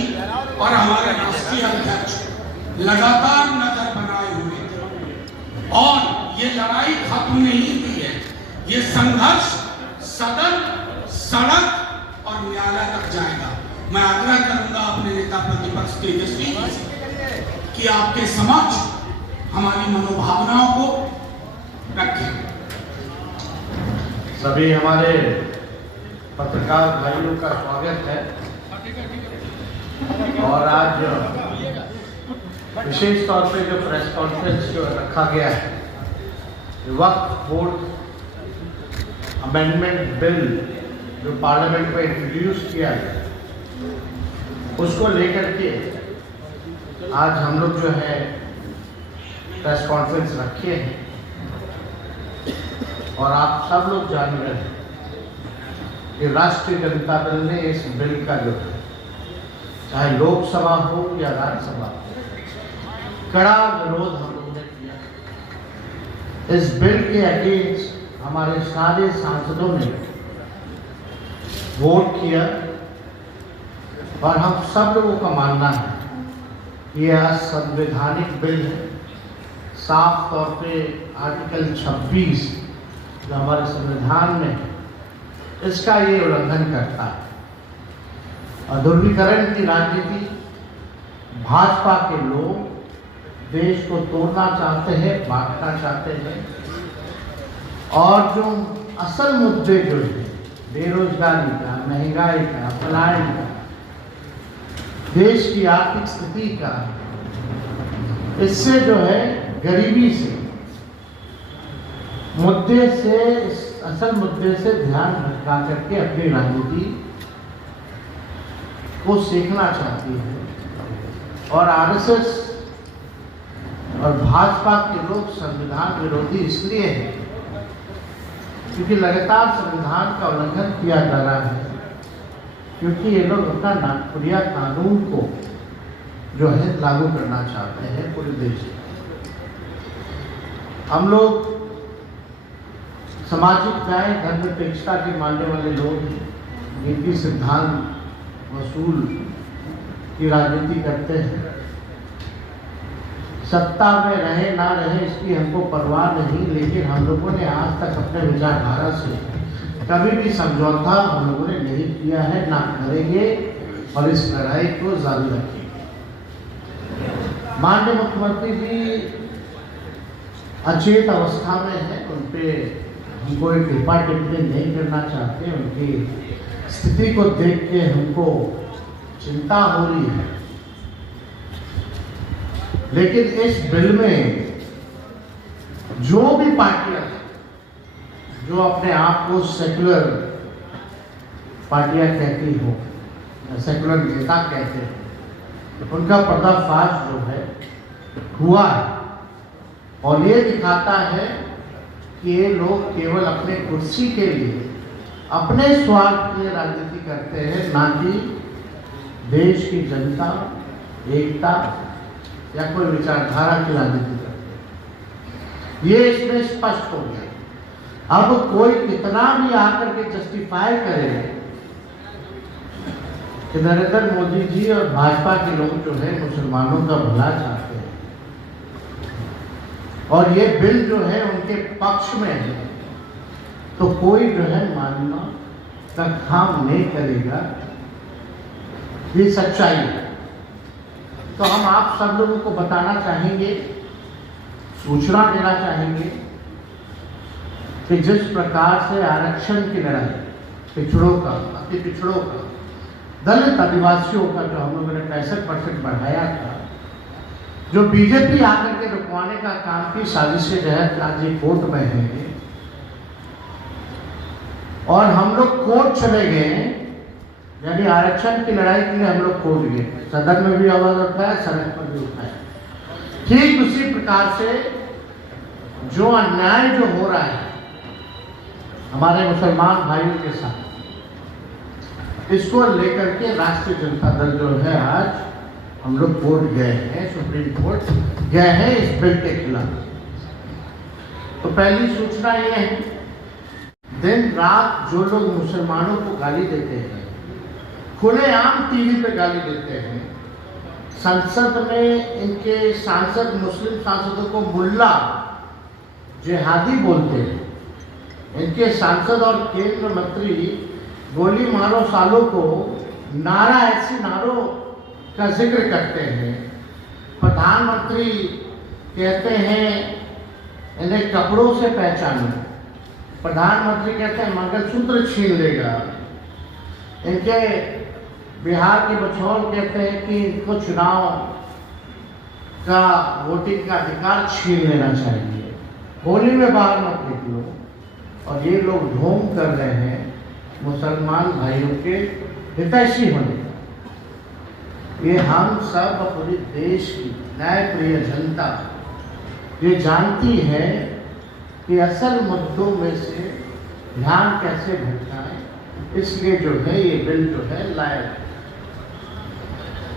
जी और हमारे राष्ट्रीय अध्यक्ष लगातार नजर बनाए हुए थे और ये लड़ाई खत्म नहीं हुई है। ये संघर्ष सदन, सड़क और न्यायालय तक जाएगा। मैं आग्रह करूंगा अपने नेता प्रतिपक्ष तेजस्वी जी से कि आपके समक्ष हमारी मनोभावनाओं को रखें। सभी हमारे पत्रकार भाइयों का स्वागत है और आज विशेष तौर पे जो प्रेस कॉन्फ्रेंस जो रखा गया है वक्फ बोर्ड अमेंडमेंट बिल जो पार्लियामेंट में इंट्रोड्यूस किया है उसको लेकर के आज हम लोग जो है प्रेस कॉन्फ्रेंस रखे हैं और आप सब लोग जान रहे हैं कि राष्ट्रीय जनता दल ने इस बिल का जो है चाहे लोकसभा हो या राज्यसभा कड़ा विरोध हम लोगों ने किया। इस बिल के अगेंस्ट हमारे सारे सांसदों ने वोट किया और हम सब लोगों का मानना है कि यह असंवैधानिक बिल है। साफ तौर पे आर्टिकल 26 जो हमारे संविधान में है इसका ये उल्लंघन करता है। ध्रुवीकरण की राजनीति भाजपा के लोग देश को तोड़ना चाहते हैं, बांटना चाहते हैं और जो असल मुद्दे जो है बेरोजगारी का, महंगाई का, पलायन का, देश की आर्थिक स्थिति का, इससे जो है गरीबी से मुद्दे से असल मुद्दे से ध्यान भटका करके अपनी राजनीति को सीखना चाहती है। और आरएसएस और भाजपा के लोग संविधान विरोधी इसलिए हैं क्योंकि लगातार संविधान का उल्लंघन किया जा रहा है, क्योंकि ये लोग अपना नागपुरिया कानून को जो है लागू करना चाहते हैं पूरे देश में। हम लोग सामाजिक न्याय धर्मनिरपेक्षता के मानने वाले लोग नीति सिद्धांत वसूल की राजनीति करते हैं। सत्ता में रहे ना रहे इसकी हमको परवाह नहीं, लेकिन हम लोगों ने आज तक अपने विचारधारा से कभी भी समझौता हम लोगों ने नहीं किया है, ना करेंगे और इस लड़ाई को जारी रखेंगे। माननीय मुख्यमंत्री जी अचेत अवस्था में है, उन पे हम कोई टिप्पा टिप्पणी नहीं करना चाहते। उनकी स्थिति को देख के हमको चिंता हो रही है, लेकिन इस बिल में जो भी पार्टियां जो अपने आप को सेकुलर पार्टियां कहती हो, सेकुलर नेता कहते हैं, उनका पर्दाफाश जो है हुआ है और ये दिखाता है कि ये लोग केवल अपने कुर्सी के लिए, अपने स्वार्थ के लिए राजनीति करते हैं, ना कि देश की जनता, एकता या कोई विचारधारा की राजनीति करते हैं। ये इसमें स्पष्ट हो गया। अब कोई कितना भी आकर के जस्टिफाई करे कि नरेंद्र मोदी जी और भाजपा के लोग जो है मुसलमानों का भला चाहते हैं और ये बिल जो है उनके पक्ष में है, तो कोई जो है मानना का काम नहीं करेगा। ये सच्चाई है। तो हम आप सब लोगों को बताना चाहेंगे, सूचना देना चाहेंगे कि जिस प्रकार से आरक्षण की लड़ाई पिछड़ों का, अति पिछड़ों का, दलित आदिवासियों का जो हम लोगों ने 65% बढ़ाया था, जो बीजेपी आकर के रुकवाने का काम की साजिश के तहत आज ये कोर्ट में है और हम लोग कोर्ट चले गए, यानी आरक्षण की लड़ाई के लिए हम लोग कोर्ट गए, सदन में भी आवाज उठाया, सड़क पर भी उठाया। ठीक उसी प्रकार से जो अन्याय जो हो रहा है हमारे मुसलमान भाइयों के साथ, इसको लेकर के राष्ट्रीय जनता दल जो है आज हम लोग कोर्ट गए हैं, सुप्रीम कोर्ट गए हैं इस बिल के खिलाफ। तो पहली सूचना ये है, दिन रात जो लोग मुसलमानों को गाली देते हैं, खुलेआम टीवी पे गाली देते हैं। संसद में इनके सांसद मुस्लिम सांसदों को मुल्ला जिहादी बोलते हैं। इनके सांसद और केंद्र मंत्री गोली मारो सालों को नारा ऐसी नारों का जिक्र करते हैं। प्रधानमंत्री कहते हैं इन्हें कपड़ों से पहचानो। प्रधानमंत्री कहते हैं मंगलसूत्र छीन लेगा। इनके बिहार के बछौल कहते हैं कि इनको चुनाव का वोटिंग का अधिकार छीन लेना चाहिए। होली में बाहर मत निकलो। और ये लोग ढोंग कर रहे हैं मुसलमान भाइयों के हितैषी होने का। ये हम सब पूरी देश की न्यायप्रिय जनता ये जानती है कि असल मुद्दों में से ध्यान कैसे भटकाएं, इसलिए जो है ये बिल जो है लाया।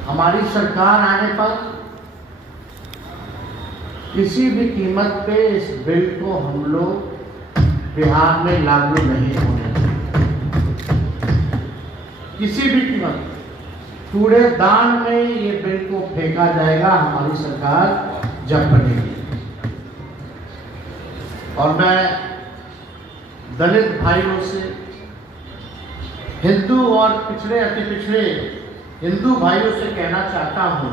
हमारी सरकार आने पर किसी भी कीमत पे इस बिल को हम लोग बिहार में लागू नहीं होने देंगे। किसी भी कीमत कूड़ेदान में ये बिल को फेंका जाएगा हमारी सरकार जब बनेगी। और मैं दलित भाइयों से, हिंदू और पिछड़े अति पिछड़े हिंदू भाइयों से कहना चाहता हूं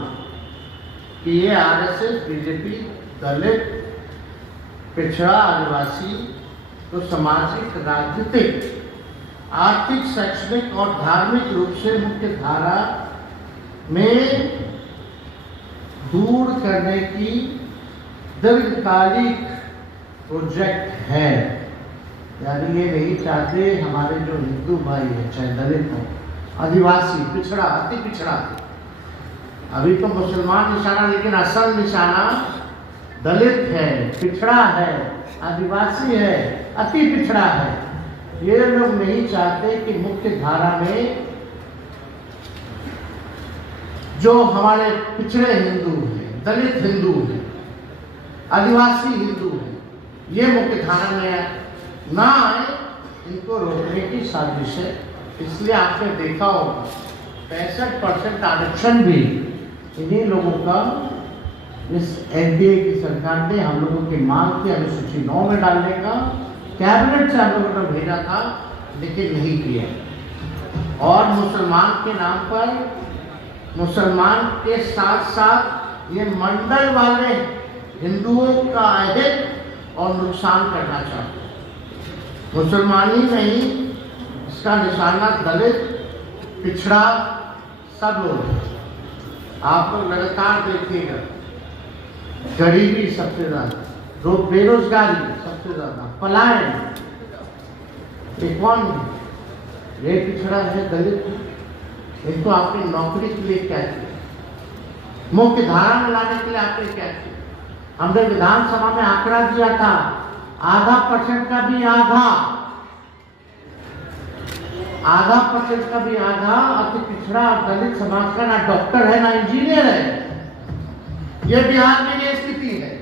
कि ये आरएसएस, बीजेपी, दलित, पिछड़ा, आदिवासी तो सामाजिक, राजनीतिक, आर्थिक, शैक्षणिक और धार्मिक रूप से मुख्य धारा में दूर करने की दीर्घकालिक प्रोजेक्ट है। यानी ये नहीं चाहते हमारे जो हिंदू भाई हैं, चाहे दलित हो, आदिवासी, पिछड़ा, अति पिछड़ा, अभी तो मुसलमान निशाना, लेकिन असल निशाना दलित है, पिछड़ा है, आदिवासी है, अति पिछड़ा है। ये लोग नहीं चाहते कि मुख्य धारा में जो हमारे पिछड़े हिंदू हैं, दलित हिंदू हैं, आदिवासी हिंदू हैं, ये मुख्य धारा में ना आए, इनको रोकने की साजिश है। इसलिए आपने देखा होगा 65% आरक्षण भी इन्हीं लोगों का इस एनडीए की सरकार ने हम लोगों की मांग की अनुसूची 9 में डालने का कैबिनेट से हम लोगों ने भेजा था, लेकिन नहीं किया। और मुसलमान के नाम पर, मुसलमान के साथ साथ ये मंडल वाले हिंदुओं का अहित और नुकसान करना चाहते हैं। मुसलमानी नहीं, इसका निशाना दलित, पिछड़ा, सब लोग। आप लोग लगातार देखिएगा, गरीबी सबसे ज्यादा, बेरोजगारी सबसे ज्यादा, पलायन, ये कौन है? ये पिछड़ा है, दलित है। इनको आपने नौकरी के लिए क्या किया? मुख्य धारा में लाने के लिए आपने क्या किया? हमने विधानसभा में आंकड़ा दिया था, 0.5% का भी आधा अति पिछड़ा और दलित समाज का ना डॉक्टर है, ना इंजीनियर है। ये बिहार में ये स्थिति है।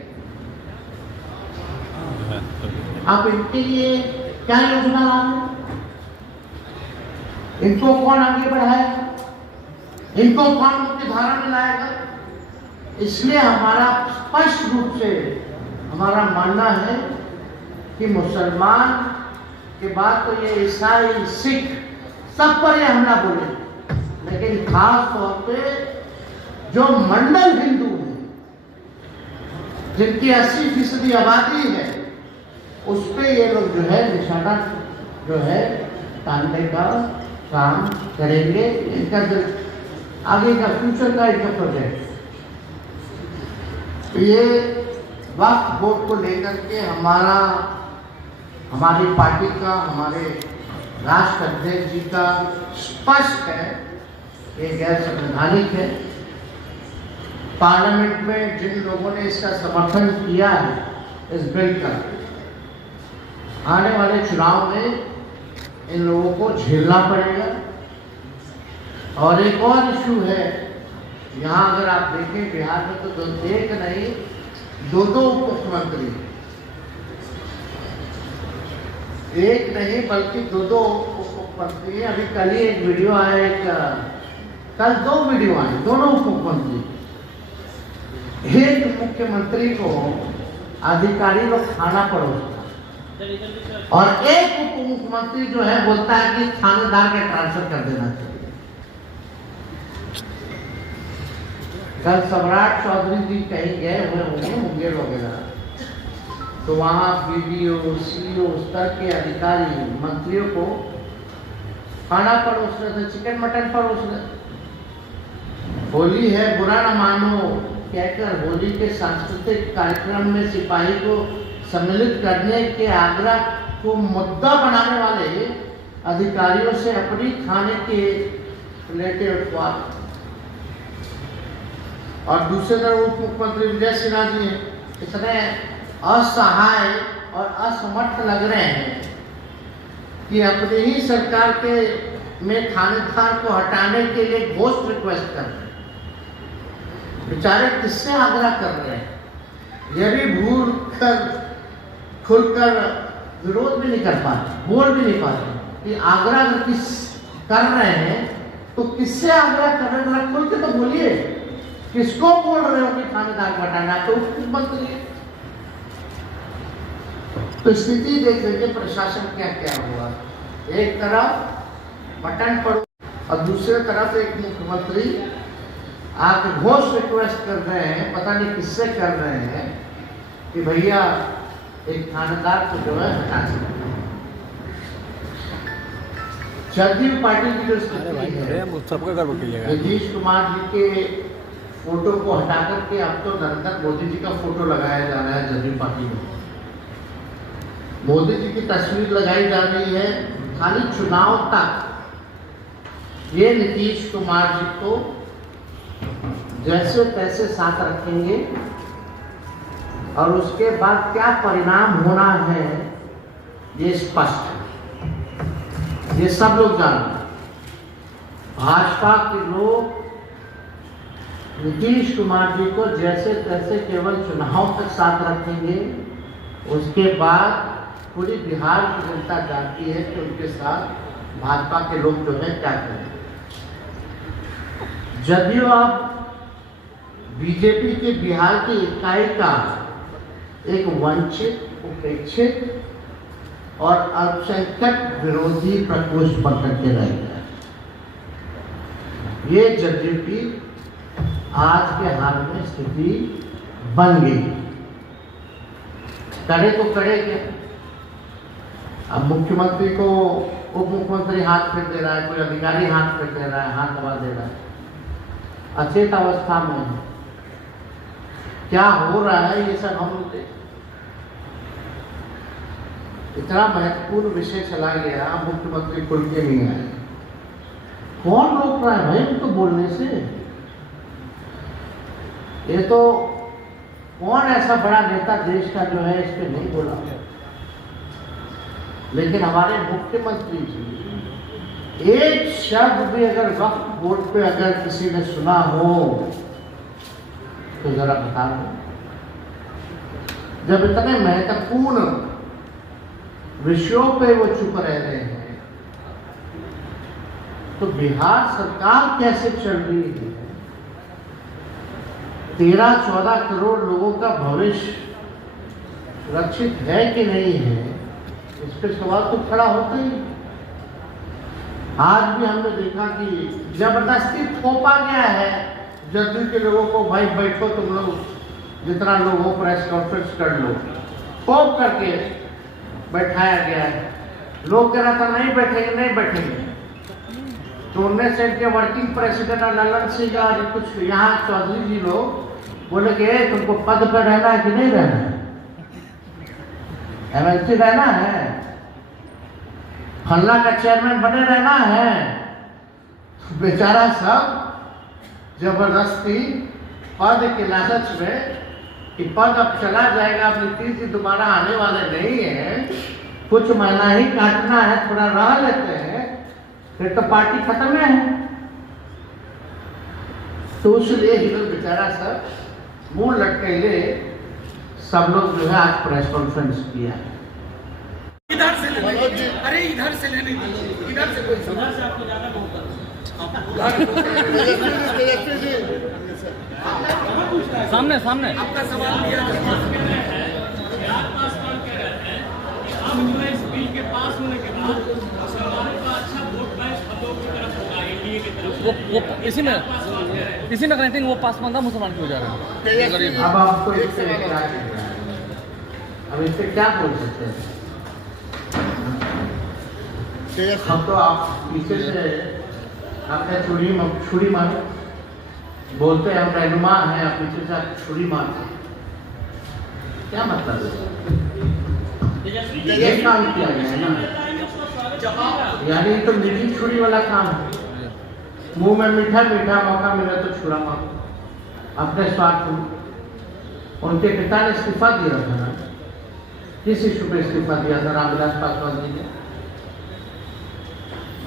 आप इनके लिए क्या योजना लाए? इनको कौन आगे बढ़ाएगा? इनको कौन मुख्य धारा में लाएगा? इसलिए हमारा स्पष्ट रूप से हमारा मानना है कि मुसलमान के बाद तो ये ईसाई, सिख, सब पर ये हमला बोले, लेकिन खास तौर पे जो मंडल हिंदू हैं, जिनकी 80% आबादी है, उस पे ये लोग जो है निशाना जो है टालने का काम करेंगे। इनका जो आगे का फ्यूचर का इनका प्रोजेक्ट, तो ये वक्फ बोर्ड को लेकर के हमारी पार्टी का, हमारे राष्ट्र अध्यक्ष जी का स्पष्ट है, ये गैर संवैधानिक है। पार्लियामेंट में जिन लोगों ने इसका समर्थन किया है, इस बिल का, आने वाले चुनाव में इन लोगों को झेलना पड़ेगा। और एक और इशू है, यहाँ अगर आप देखें बिहार में तो एक नहीं, दो मुख्यमंत्री, एक नहीं बल्कि दो मुख्यमंत्री, अभी कल ही एक वीडियो आया, कल 2 वीडियो आए, दोनों उप मुख्यमंत्री। एक मुख्यमंत्री को अधिकारी लोग खाना परोसता और एक उप मुख्यमंत्री जो है बोलता है कि थानेदार के ट्रांसफर कर देना चाहिए। कल सम्राट चौधरी जी कहीं गए हुए होंगे मुंगेर वगैरह, तो वहाँ बीडीओ सीईओ स्तर के अधिकारी मंत्रियों को खाना परोस रहे थे, चिकन मटन परोस रहे। होली है बुरा न मानो कहकर होली के सांस्कृतिक कार्यक्रम में सिपाही को सम्मिलित करने के आग्रह को मुद्दा बनाने वाले अधिकारियों से अपनी खाने के प्लेटें उठवा, और दूसरे तरफ उप मुख्यमंत्री विजय सिन्हा जी इतने असहाय और असमर्थ लग रहे हैं कि अपनी ही सरकार के में थानेदार को हटाने के लिए घोस्ट रिक्वेस्ट कर रहे हैं। बेचारे किससे आग्रह कर रहे हैं? ये भी भूल कर खुलकर विरोध भी नहीं कर पाते, बोल भी नहीं पाते कि आग्रह किस कर रहे हैं, तो किससे आग्रह कर रहे हैं खुल के तो बोलिए। किसको बोल रहे हो कि थानेदार को हटाना? तो मुख्यमंत्री है। तो स्थिति देख लीजिए प्रशासन क्या क्या हुआ। एक तरफ बटन पर और दूसरे तरफ एक मुख्यमंत्री आके घोष रिक्वेस्ट कर रहे हैं, पता नहीं किससे कर रहे हैं, कि भैया एक थानेदार को जो है हटा सकते। जदयू पार्टी की जो स्थिति है, नीतीश कुमार जी के फोटो को हटा करके अब तो नरेंद्र मोदी जी का फोटो लगाया जा रहा है जदयू पार्टी में। मोदी जी की तस्वीर लगाई जा रही है। खाली चुनाव तक ये नीतीश कुमार जी को जैसे तैसे साथ रखेंगे और उसके बाद क्या परिणाम होना है ये स्पष्ट है, ये सब लोग जानते हैं। भाजपा के लोग नीतीश कुमार जी को जैसे तैसे केवल चुनाव तक साथ रखेंगे, उसके बाद पूरी बिहार की जनता जानती है कि उनके साथ भाजपा के लोग जो है क्या करें। जदयू अब बीजेपी के बिहार की इकाई का एक वंचित, उपेक्षित और अल्पसंख्यक विरोधी प्रकोष्ठ बनकर के रह गया। ये जदयू की आज के हाल में स्थिति बन गई। करे तो करे क्या? अब मुख्यमंत्री को उप मुख्यमंत्री हाथ फेर दे रहा है, कोई अधिकारी हाथ फेर दे रहा है, हाथ दबा दे रहा है, अचेत अवस्था में है। क्या हो रहा है ये सब हम लोग इतना महत्वपूर्ण विषय चला गया, मुख्यमंत्री खुल के नहीं आए। कौन रोक रहा है भाई उनको बोलने से? ये तो कौन ऐसा बड़ा नेता देश का जो है इस पे नहीं बोला। लेकिन हमारे मुख्यमंत्री जी एक शब्द भी अगर वक्त बोर्ड पे अगर किसी ने सुना हो तो जरा बता दो। जब इतने महत्वपूर्ण विषयों पे वो चुप रह रहे हैं तो बिहार सरकार कैसे चल रही है? 13-14 करोड़ लोगों का भविष्य सुरक्षित है कि नहीं है, इस पर सवाल तो खड़ा होता ही। आज भी हमने देखा कि जबरदस्ती थोपा गया है जदयू के लोगों को, भाई बैठो तुम लोग, जितना लोग हो प्रेस कॉन्फ्रेंस कर लो, थोप करके बैठाया गया है। लोग कह रहा था नहीं बैठेंगे नहीं बैठेंगे, तो उनमें से इनके वर्किंग प्रेसिडेंट ललन सिंह और कुछ यहाँ चौधरी जी लोग बोले कि तुमको पद पर रहना है कि नहीं रहना है, एमएलसी रहना है, फल्ला का चेयरमैन बने रहना है। बेचारा सब जबरदस्ती पद के लालच में कि पद अब चला जाएगा, अब नीतीश जी दोबारा आने वाले नहीं है, कुछ महीना ही काटना है, थोड़ा रह लेते हैं, फिर तो पार्टी खत्म है। तो इसलिए ही लोग बेचारा सब मुंह लटके सब लोग जो है आज प्रेस कॉन्फ्रेंस किया है। इधर से लेने, अरे इधर से लेने, इधर से कोई उधर से आपको ज्यादा बहुत तेजस्वी जी सामने सामने आपका सवाल लिया जाए। पासवान कह रहे हैं कि अब जो है इस बिल के पास होने के बाद मुसलमानों का अच्छा वोट बैंक हम लोग की तरफ होगा, एनडीए की तरफ। वो इसी में कनेक्टिंग वो पासवान था मुसलमान क्यों जा रहे हैं? अब आपको इससे क्या कहना है? अब इससे क्या बोल सकते हैं? हम तो आप पीछे से आपने छुरी मारो बोलते हैं, हम रहनुमा हैं, आप पीछे से आप छुरी मारते, क्या मतलब है? ये काम किया गया है ना, यानी तो निजी छुरी वाला काम है। मुंह में मीठा मीठा मौका मिला तो छुरा मारो अपने स्वार्थ में। उनके पिता ने इस्तीफा दिया था ना, किस इशू पे इस्तीफा दिया था? रामविलास पासवान जी ने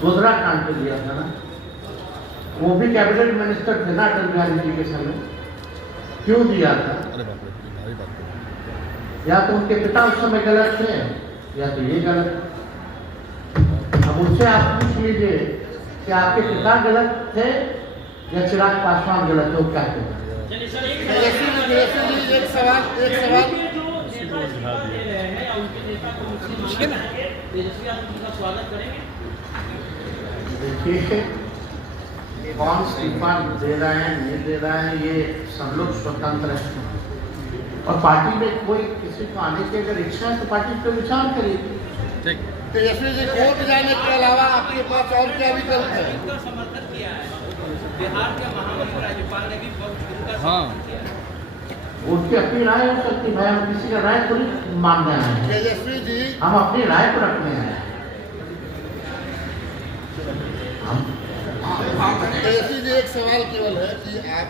गोधरा कांड पे दिया था ना, वो भी कैबिनेट मिनिस्टर थे ना अटल बिहारी जी के समय, क्यों दिया था? या तो उनके पिता उस समय गलत थे या तो ये गलत। अब उससे आप पूछ लीजिए कि आपके पिता गलत थे या चिराग पासवान गलत थे, वो क्या कहते हैं? तेजस्वी जी एक सवाल देखिए, कौन इस्तीफा दे रहे हैं नहीं दे रहे हैं ये सब लोग स्वतंत्र है, और पार्टी में कोई किसी को आने की अगर इच्छा है तो पार्टी पे विचार करेगी। तेजस्वी जी कोर्ट जाने के अलावा आपके पास और क्या विकल्प है? उनका समर्थन किया है बिहार के महामहिम राज्यपाल ने भी बहुत हाँ उनकी अपनी राय हो सकती, भाई हम किसी का राय थोड़ी मानने आए हैं, तेजस्वी जी हम अपनी राय को रखने आए हैं। तेजस्वी जी एक सवाल केवल है कि आप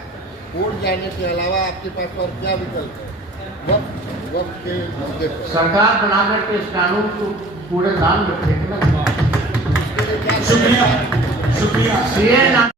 कोर्ट जाने के अलावा आपके पास और क्या विकल्प है वक्त के मुद्दे पर? सरकार बनाने के इस कानून को पूरे दान में फेंकना। शुक्रिया शुक्रिया। सीए